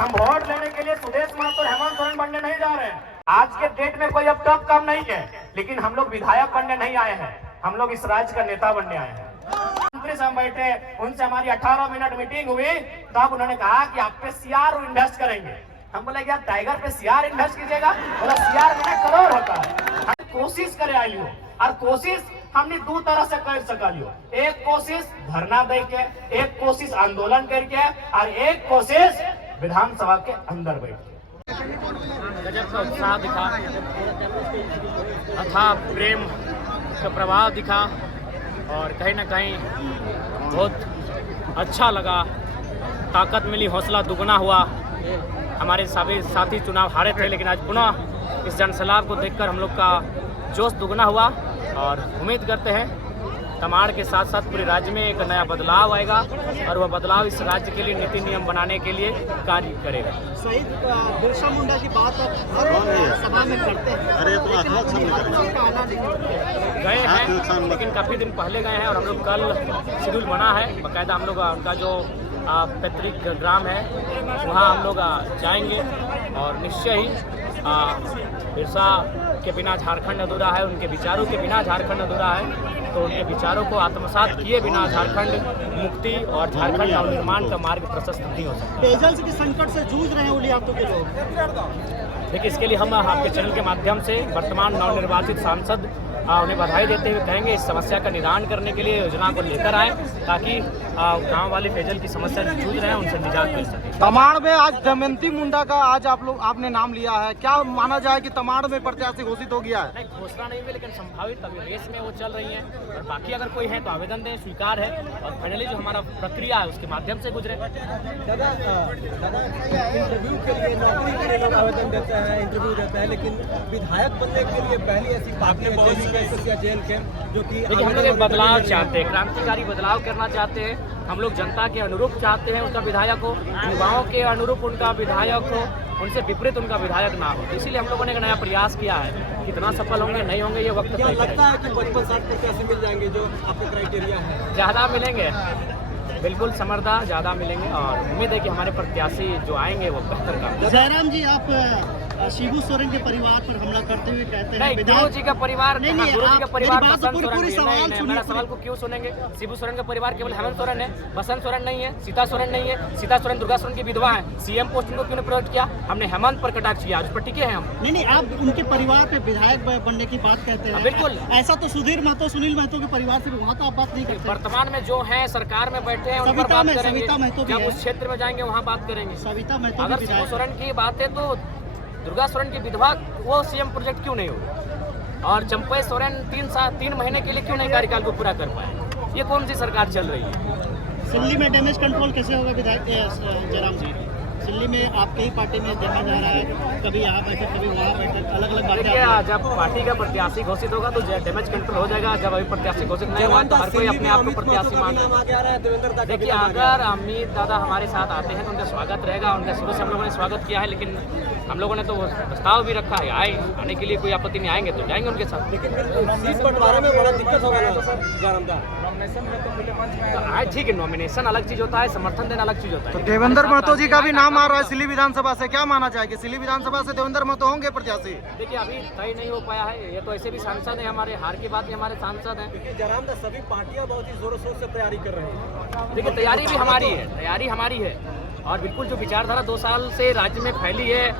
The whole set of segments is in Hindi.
हम वोट लेने के लिए सुदेश महतो और हेमंत सोरेन बनने नहीं जा रहे हैं। आज के डेट में कोई अब टफ काम नहीं है, लेकिन हम लोग विधायक बनने नहीं आए हैं, हम लोग इस राज्य का नेता बनने आए हैं। मंत्री से हम बैठे, उनसे हमारी 18 मिनट मीटिंग हुई, तब उन्होंने कहा कि आप पे सीआर इन्वेस्ट करेंगे। हम बोले क्या टाइगर पे सीआर इन्वेस्ट कीजिएगा? बोला सीआर में करोड़ होता है। हम कोशिश करे आई हो, और कोशिश हमने दो तरह से कर सकलियो। एक कोशिश धरना दे के, एक कोशिश आंदोलन करके, और एक कोशिश विधानसभा के अंदर बैठ के। गजब का उत्साह दिखा, अथाह प्रेम का प्रवाह दिखा, और कहीं ना कहीं बहुत अच्छा लगा, ताकत मिली, हौसला दुगना हुआ। हमारे सभी साथी चुनाव हारे थे, लेकिन आज पुनः इस जनसैलाब को देखकर हम लोग का जोश दुगना हुआ, और उम्मीद करते हैं तमाड़ के साथ साथ पूरे राज्य में एक नया बदलाव आएगा, और वह बदलाव इस राज्य के लिए नीति नियम बनाने के लिए कार्य करेगा। शहीद बिरसा मुंडा की बात सभा में करते हैं, गए हैं, लेकिन काफ़ी दिन पहले गए हैं, और हम लोग कल शेड्यूल बना है बाकायदा। हम लोग उनका जो पैतृक ग्राम है वहाँ हम लोग जाएंगे, और निश्चय ही बिरसा के बिना झारखंड अधूरा है, उनके विचारों के बिना झारखंड अधूरा है। तो उनके विचारों को आत्मसात किए बिना झारखंड मुक्ति और झारखंड नवनिर्माण का मार्ग प्रशस्त नहीं हो सकता। पेयजल के संकट से जूझ रहे हैं उलियातों के लोग। देखिए, इसके लिए हम आपके चैनल के माध्यम से वर्तमान नवनिर्वाचित सांसद उन्हें बधाई देते हुए कहेंगे इस समस्या का निदान करने के लिए योजना को लेकर आए, ताकि गांव वाले पेयजल की समस्या से जूझ रहे हैं उनसे निजात मिल सके। तमाड़ में आज दमयंती मुंडा का आज आपने नाम लिया है, क्या माना जाए कि तमाड़ में प्रत्याशी घोषित हो गया है? नहीं, घोषणा नहीं हुई, लेकिन संभावित अभी रेस में वो चल रही हैं, और बाकी अगर कोई है तो आवेदन दें, स्वीकार है, और फाइनली जो हमारा प्रक्रिया है उसके माध्यम से गुजरे। इंटरव्यू के लिए नौकरी के लिए लोग आवेदन देते हैं, इंटरव्यू देते हैं, लेकिन विधायक बनने के लिए पहली ऐसी पार्टी बहुत जेल कैंप जो कि देखिए, हम लोग एक बदलाव चाहते हैं, क्रांतिकारी बदलाव करना चाहते हैं। हम लोग जनता के अनुरूप चाहते हैं उनका विधायक हो, युवाओं के अनुरूप उनका विधायक हो, उनसे विपरीत उनका विधायक ना हो। इसीलिए हम लोगों ने एक नया प्रयास किया है। कितना सफल होंगे नहीं होंगे ये वक्त तय लगता है कि 55-60 प्रत्याशी मिल जाएंगे जो आपके क्राइटेरिया है? ज़्यादा मिलेंगे, बिल्कुल समर्दा ज़्यादा मिलेंगे, और उम्मीद है कि हमारे प्रत्याशी जो आएंगे वो बेहतर काम। जयराम जी, आप शिबू सोरेन के परिवार पर हमला करते हुए कहते हैं गुरु जी का परिवार, गुरु जी का परिवार बसंत सोरेन नहीं, मेरा सवाल को क्यों सुनेंगे? शिबू सोरेन का परिवार केवल हेमंत सोरेन है, बसंत सोरेन नहीं है, सीता सोरेन नहीं है। सीता सोरेन दुर्गा सोरेन की विधवा है। सीएम पोस्ट उनको क्यों नहीं प्रोजेक्ट किया? हमने हेमंत पर कटाक्ष किया, उस पर टिके हैं हम। नहीं, आप उनके परिवार पे विधायक बनने की बात कहते हैं। बिल्कुल, ऐसा तो सुधीर महतो, सुनील महतो के परिवार से भी वहाँ तो आप बात नहीं करते। वर्तमान में जो है सरकार में बैठे हैं उन पर बात करेंगे, जब उस क्षेत्र में जाएंगे वहाँ बात करेंगे। सविता महतो, अगर शिबू सोरेन की बात है तो दुर्गा सोरेन की विधवा वो सीएम प्रोजेक्ट क्यों नहीं हो, और चंपई सोरेन 3 महीने के लिए क्यों नहीं कार्यकाल को पूरा कर पाए? ये कौन सी सरकार चल रही है? सिल्ली में डैमेज कंट्रोल कैसे होगा विधायक जयराम जी? सिल्ली में आपके ही पार्टी में देखा जा रहा है, कभी यहाँ बैठे कभी वहाँ बैठे, अलग अलग बातें। जब पार्टी का प्रत्याशी घोषित होगा तो डैमेज कंट्रोल हो जाएगा। जब अभी प्रत्याशी घोषित नहीं हुआ तो हर कोई अपने आप को प्रत्याशी माने। देखिए, अगर अमित दादा हमारे साथ आते हैं तो उनका स्वागत रहेगा, उनका शुरू से हम लोगों ने स्वागत किया है, लेकिन हम लोगों ने तो प्रस्ताव भी रखा है आने के लिए, कोई आपत्ति नहीं, आएंगे तो जाएंगे उनके साथ। लेकिन सीट बंटवारे में बड़ा दिक्कत होगा ना तो ठीक है, नॉमिनेशन अलग चीज होता है, समर्थन देना अलग चीज होता है। तो देवेंद्र महतो जी का भी नाम आ रहा है सिल्ली विधानसभा से, क्या माना जाए कि सिल्ली विधानसभा से देवेंद्र महतो होंगे प्रत्याशी? देखिए, अभी तय नहीं हो पाया है, ये तो ऐसे भी सांसद है, हमारे हार की बात है, हमारे सांसद हैं। जयराम दा, सभी पार्टियां बहुत ही जोरों शोर से तैयारी कर रही हैं। देखिए, तैयारी भी हमारी है, तैयारी हमारी है, और बिल्कुल जो विचारधारा 2 साल से राज्य में फैली है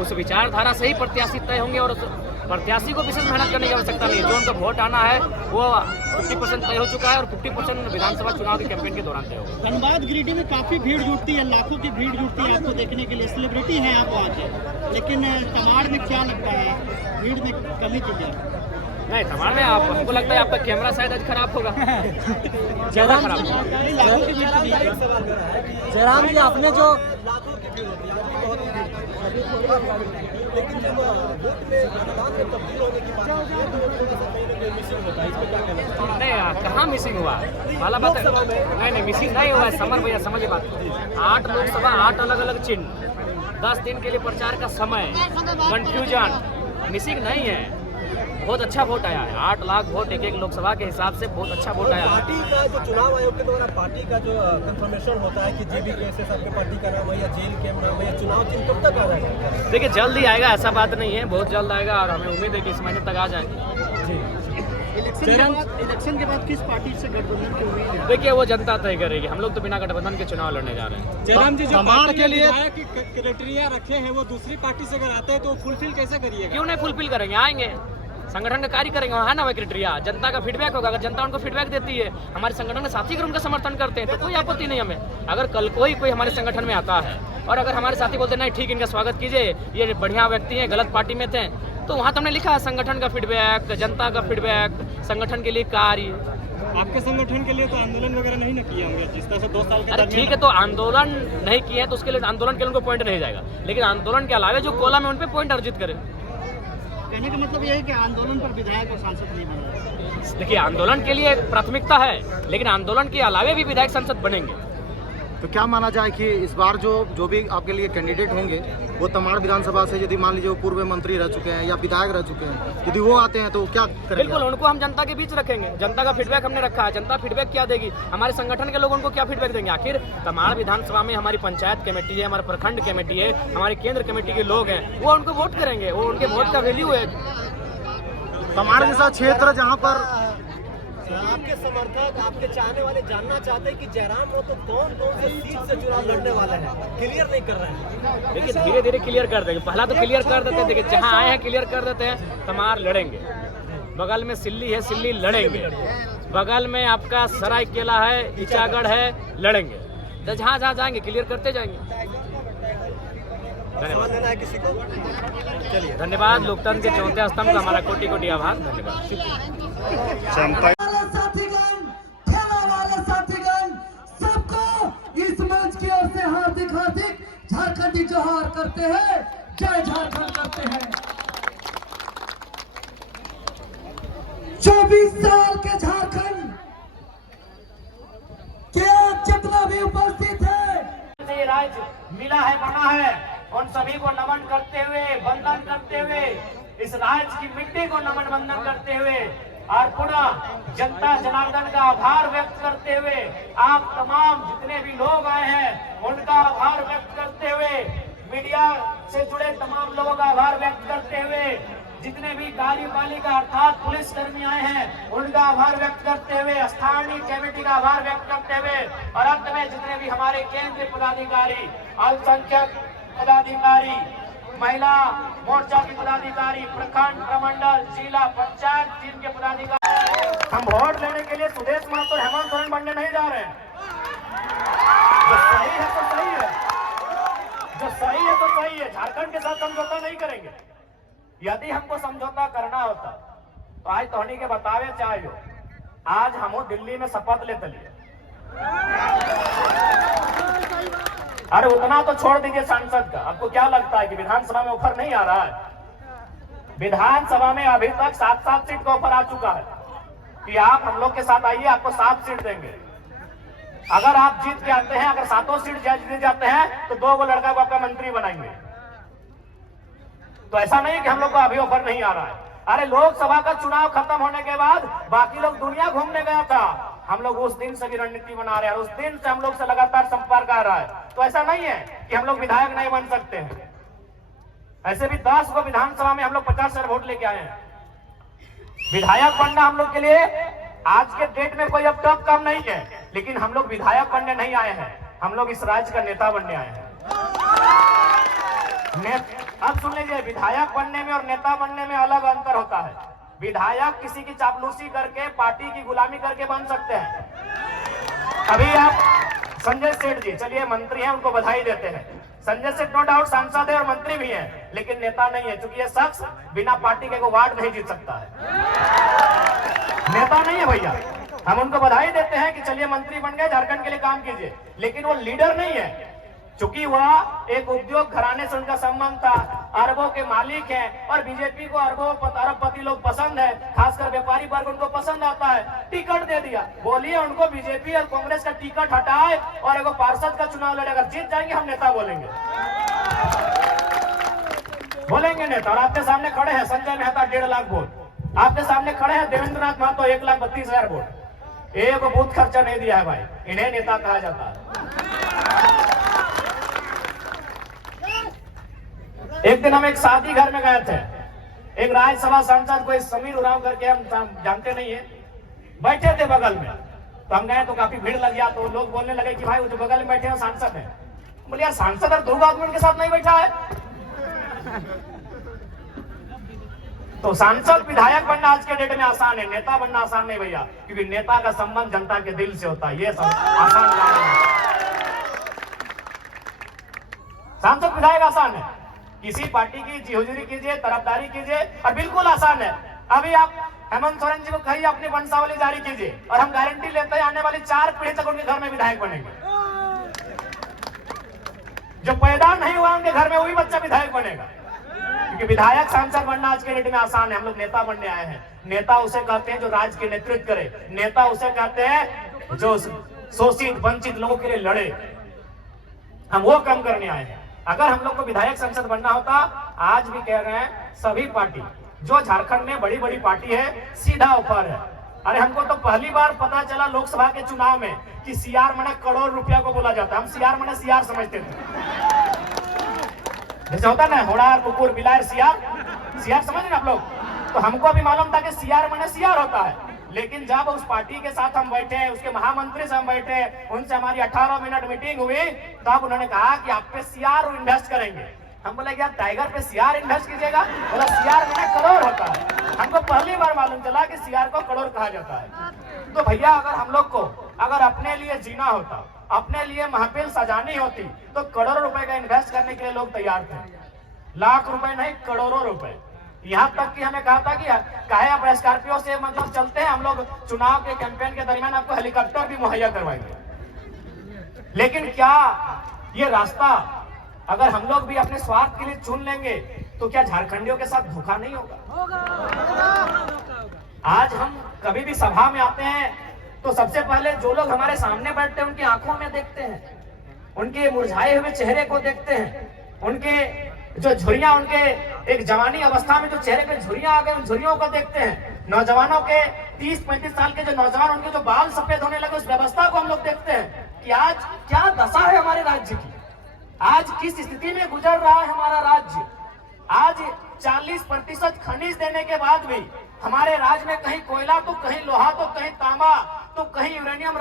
उस विचारधारा से ही प्रत्याशी तय होंगे, और उस प्रत्याशी को विशेष मेहनत करने की आवश्यकता नहीं। जो उनका वोट आना है वो 50% तय हो चुका है, और 50% विधानसभा चुनाव के कैंपेन के दौरान तय होगा। धनबाद गिरिडीह में काफी भीड़ जुटती है, लाखों की भीड़ जुटती है आपको देखने के लिए, सेलिब्रिटी हैं आप वहाँ के, लेकिन तमाड़ में क्या लगता है भीड़ में कमी की है? नहीं, तमाड़ में हमको लगता है आपका कैमरा शायद आज खराब होगा। जयराम जी, आपने जो नहीं, कहाँ मिसिंग हुआ वाला बात है? नहीं, मिसिंग नहीं हुआ है। समर भैया समझिए बात, 8 लोकसभा 8 अलग अलग चिन्ह, 10 दिन के लिए प्रचार का समय, कंफ्यूजन, मिसिंग नहीं है। बहुत अच्छा वोट आया है। 8 लाख वोट एक लोकसभा के हिसाब से बहुत अच्छा वोट आया है। पार्टी का जो चुनाव आयोग के द्वारा पार्टी का जो कंफर्मेशन होता है कि जे बी केसेस आपके पार्टी का नाम है या जेल के नाम है या चुनाव चिन्ह कब तक आ जाएगा? देखिए जल्द ही आएगा, ऐसा बात नहीं है, बहुत जल्द आएगा और हमें उम्मीद है कि इस महीने तक आ जाए। इलेक्शन के बाद किस पार्टी से गठबंधन की उम्मीद है? देखिए वो जनता तय करेगी, हम लोग तो बिना गठबंधन के चुनाव लड़ने जा रहे हैं। जयराम जी, जो तमाड़ के लिए क्राइटेरिया रखे हैं वो दूसरी पार्टी से अगर आते हैं तो फुलफिल कैसे करिएगा? क्यों नहीं फुलफिल करेंगे, आएंगे संगठन का कार्य करेंगे, वहाँ है ना वो क्राइटेरिया, जनता का फीडबैक होगा। अगर जनता उनको फीडबैक देती है, हमारे संगठन के साथी अगर उनका समर्थन करते हैं तो कोई आपत्ति नहीं हमें। अगर कल कोई हमारे संगठन में आता है और अगर हमारे साथी बोलते हैं नहीं ठीक इनका स्वागत कीजिए, ये बढ़िया व्यक्ति हैं, गलत पार्टी में थे, तो वहाँ तो हमने लिखा है संगठन का फीडबैक, जनता का फीडबैक, संगठन के लिए कार्य। आपके संगठन के लिए तो आंदोलन वगैरह नहीं ना किए होंगे जिस तरह से 2 साल के अरे ठीक है, तो आंदोलन नहीं किए तो उसके लिए आंदोलन के लिए उनको पॉइंट नहीं जाएगा, लेकिन आंदोलन के अलावा जो कोला में उन पर पॉइंट अर्जित करें। कहने का मतलब यह है कि आंदोलन पर विधायक और सांसद नहीं बने। देखिए आंदोलन के लिए प्राथमिकता है, लेकिन आंदोलन के अलावा भी विधायक सांसद बनेंगे। तो क्या माना जाए कि इस बार जो भी आपके लिए कैंडिडेट होंगे वो तमाड़ विधानसभा से, यदि मान लीजिए वो पूर्व मंत्री रह चुके हैं या विधायक रह चुके हैं, यदि वो आते हैं तो क्या करेंगे? बिल्कुल, उनको हम जनता के बीच रखेंगे। जनता का फीडबैक हमने रखा है, जनता फीडबैक क्या देगी, हमारे संगठन के लोग उनको क्या फीडबैक देंगे। आखिर तमाड़ विधानसभा में हमारी पंचायत कमेटी है, हमारे प्रखंड कमेटी है, हमारे केंद्र कमेटी के लोग हैं, वो उनको वोट करेंगे, वो उनके वोट का वैल्यू है। तमाड़ जैसा क्षेत्र जहाँ पर आपके समर्थक, आपके चाहने वाले जानना चाहते हैं कि जयराम हो तो कौन कौन से सीट से चुनाव लड़ने वाले हैं, क्लियर नहीं कर रहे हैं। देखिए धीरे धीरे क्लियर कर देंगे, पहला तो क्लियर कर देते हैं। देखिए जहाँ आए हैं क्लियर कर देते हैं। तमाड़ लड़ेंगे, बगल में सिल्ली है, सिल्ली लड़ेंगे, बगल में आपका सरायकेला है, ईचागढ़ है, लड़ेंगे। तो जहाँ जहाँ जाएंगे क्लियर करते जाएंगे। धन्यवाद। लेना है किसी को? चलिए, धन्यवाद। लोकतंत्र के चौथे स्तंभ का हमारा कोटि कोटि आभार। धन्यवाद। साथीगण, ठेला वाले साथीगण, सबको इस मंच की ओर से हार्दिक हार्दिक झारखंडी जोहार करते हैं। जय झारखंड करते हैं। 24 साल के झारखंड के आज जितना भी उपस्थित है, ये राज्य मिला है, बना है, उन सभी को नमन करते हुए, वंदन करते हुए, इस राज्य की मिट्टी को नमन वंदन करते हुए और पुनः जनता जनार्दन का आभार व्यक्त करते हुए, आप तमाम जितने भी लोग आए हैं उनका आभार व्यक्त करते हुए, मीडिया से जुड़े तमाम लोगों का आभार व्यक्त करते हुए, जितने भी कार्यपालिका अर्थात पुलिस कर्मी आए हैं उनका आभार व्यक्त करते हुए, स्थानीय कमेटी का आभार व्यक्त करते हुए और अंत में जितने भी हमारे केंद्रीय पदाधिकारी, अल्पसंख्यक पदाधिकारी, महिला मोर्चा के पदाधिकारी, प्रखंड, प्रमंडल, जिला पंचायत टीम के पदाधिकारी, हम वोट लेने के लिए सुदेश महतो और हेमंत सोरेन बनने नहीं जा रहे हैं। जो सही है तो सही है, जो सही है तो सही है। झारखंड के साथ समझौता नहीं करेंगे। यदि हमको समझौता करना होता तो आज तोहनी के बतावे चाहिए, आज हम दिल्ली में शपथ लेते लिए। अरे उतना तो छोड़ दीजिए सांसद का, आपको क्या लगता है कि विधानसभा में ऑफर नहीं आ रहा है? विधानसभा में अभी तक 7-7 सीट का ऑफर आ चुका है कि आप हम लोग के साथ आइए, आपको 7 सीट देंगे। अगर आप जीत के आते हैं, अगर 7 सीट जीत जाते हैं तो 2 लड़का को आपका मंत्री बनाएंगे। तो ऐसा नहीं कि हम लोग को अभी ऑफर नहीं आ रहा है। अरे लोकसभा का चुनाव खत्म होने के बाद बाकी लोग दुनिया घूमने गया था, हम लोग उस दिन से भी रणनीति बना रहे हैं, उस दिन से हम लोग से लगातार संपर्क आ रहा है। तो ऐसा नहीं है कि हम लोग विधायक नहीं बन सकते हैं। ऐसे भी 10 को विधानसभा में हम लोग 50 वोट लेके आए हैं। विधायक बनना हम लोग के लिए आज के डेट में कोई अब टफ काम नहीं है, लेकिन हम लोग विधायक बनने नहीं आए हैं, हम लोग इस राज्य का नेता बनने आए हैं। अब सुन लीजिए, विधायक बनने में और नेता बनने में अलग अंतर होता है। विधायक किसी की चापलूसी करके, पार्टी की गुलामी करके बन सकते हैं। अभी आप संजय सेठ जी, चलिए मंत्री हैं, उनको बधाई देते हैं। संजय सेठ नो डाउट सांसद है और मंत्री भी हैं, लेकिन नेता नहीं है, क्योंकि ये शख्स बिना पार्टी के को वार्ड नहीं जीत सकता है। नेता नहीं है भैया। हम उनको बधाई देते हैं कि चलिए मंत्री बन गए, झारखंड के लिए काम कीजिए, लेकिन वो लीडर नहीं है। चूंकि वह एक उद्योग घराने से उनका संबंध था, अरबों के मालिक हैं और बीजेपी को अरबपति लोग पसंद है, खासकर व्यापारी वर्ग उनको पसंद आता है, टिकट दे दिया। बोलिए उनको बीजेपी और कांग्रेस का टिकट हटाए और एगो पार्षद का चुनाव लड़ेगा, जीत जाएंगे, हम नेता बोलेंगे नेता। और आपके सामने खड़े हैं संजय मेहता, 1.5 लाख वोट। आपके सामने खड़े हैं देवेंद्र नाथ महतो, 1,32,000 वोट, एक बूथ खर्चा नहीं दिया है भाई, इन्हें नेता कहा जाता है। एक दिन हम एक शादी घर में गए थे, एक राज्यसभा सांसद कोई समीर उरांव करके, हम जानते नहीं है, बैठे थे बगल में, तो हम गए तो काफी भीड़ लग गया, तो लोग बोलने लगे कि भाई वो जो बगल में बैठे हैं सांसद है। बोले यार सांसद और 2 आदमी उनके साथ नहीं बैठा है। तो सांसद विधायक बनना आज के डेट में आसान है, नेता बनना आसान नहीं भैया, क्योंकि नेता का संबंध जनता के दिल से होता है, ये सब आसान काम है। सांसद विधायक आसान है, किसी पार्टी की जिहुजूरी कीजिए, तरफदारी कीजिए, और बिल्कुल आसान है। अभी आप हेमंत सोरेन जी को कहिए अपनी वंशावली जारी कीजिए, और हम गारंटी लेते हैं आने वाली 4 पीढ़ी तक उनके घर में विधायक बनेंगे। जो पैदा नहीं हुआ उनके घर में वही बच्चा विधायक बनेगा, क्योंकि विधायक सांसद बनना आज के डेट में आसान है। हम लोग नेता बनने आए हैं। नेता उसे कहते हैं जो राज्य के नेतृत्व करे, नेता उसे कहते हैं जो शोषित वंचित लोगों के लिए लड़े। हम वो काम करने आए हैं। अगर हम लोग को विधायक सांसद बनना होता, आज भी कह रहे हैं सभी पार्टी जो झारखंड में बड़ी बड़ी पार्टी है सीधा ऊपर है। अरे हमको तो पहली बार पता चला लोकसभा के चुनाव में कि सीआर मने करोड़ रुपया को बोला जाता है। हम सीआर मने सीआर समझते थे, जैसे होता ना होड़ार कुकुर बिलार सीआर समझ रहे आप लोग। तो हमको भी मालूम था कि सीआर मने सीआर होता है, लेकिन जब उस पार्टी के साथ हम बैठे, उसके महामंत्री से हम बैठे, उनसे हमारी 18 मिनट मीटिंग हुई, तब उन्होंने कहा कि आप पे सीआर इन्वेस्ट करेंगे। हम बोले यार टाइगर पे सीआर इन्वेस्ट कीजिएगा? बोला सीआर मने करोड़ होता है। हमको पहली बार मालूम चला कि सीआर को करोड़ कहा जाता है। तो भैया अगर हम लोग को अगर अपने लिए जीना होता, अपने लिए महफिल सजानी होती, तो करोड़ों रुपए का इन्वेस्ट करने के लिए लोग तैयार थे। लाख रुपए नहीं, करोड़ों रुपए। यहाँ तक कि हमें कहा था कि काहे आप स्कॉर्पियो से मतलब चलते हैं, हम लोग चुनाव के कैंपेन के दरमियान आपको हेलीकॉप्टर भी मुहैया करवाएंगे। लेकिन क्या ये रास्ता अगर हम लोग भी अपने स्वार्थ के लिए चुन लेंगे तो क्या झारखंडियों के साथ धोखा नहीं होगा? आज हम कभी भी सभा में आते हैं तो सबसे पहले जो लोग हमारे सामने बैठते हैं उनकी आंखों में देखते हैं, उनके मुरझाए हुए चेहरे को देखते हैं, उनके जो झुर्रियां, उनके एक जवानी अवस्था में जो चेहरे पे झुर्रियां आ गए, उन झुर्रियों को देखते हैं। नौजवानों के 30-35 साल के जो नौजवान, उनके जो बाल सफेद होने लगे, उस व्यवस्था को हम लोग देखते हैं कि आज क्या दशा है हमारे राज्य की, आज किस स्थिति में गुजर रहा है हमारा राज्य। आज 40% खनिज देने के बाद भी हमारे राज्य में कहीं कोयला तो कहीं लोहा तो कहीं तांबा तो कहीं यूरेनियम